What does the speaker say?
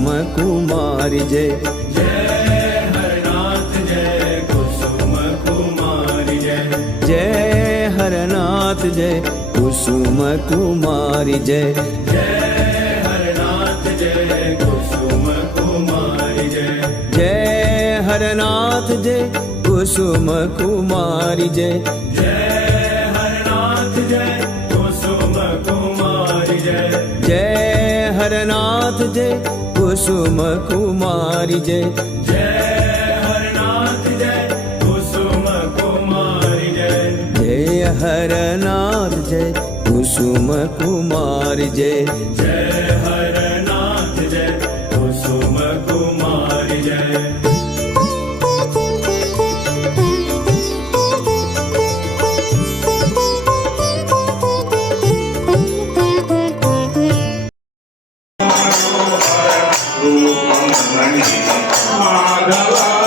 कुसुम कुमारी जय। जय हरनाथ जय कुसुम कुमारी जय। जय हरनाथ जय कुसुम कुमारी जय। जय हरनाथ जय कुसुम कुमारी जय। जय हरनाथ जय कुसुम कुमारी जय। जय हरनाथ जय कुसुम कुमारी जय। जय हरनाथ जय कुसुम कुमारी जय। जय हरनाथ जय कुसुम कुमारी जय। जय हरनाथ जय कुसुम कुमारी जय। जय हरनाथ जय कुसुम कुमारी जय। माधव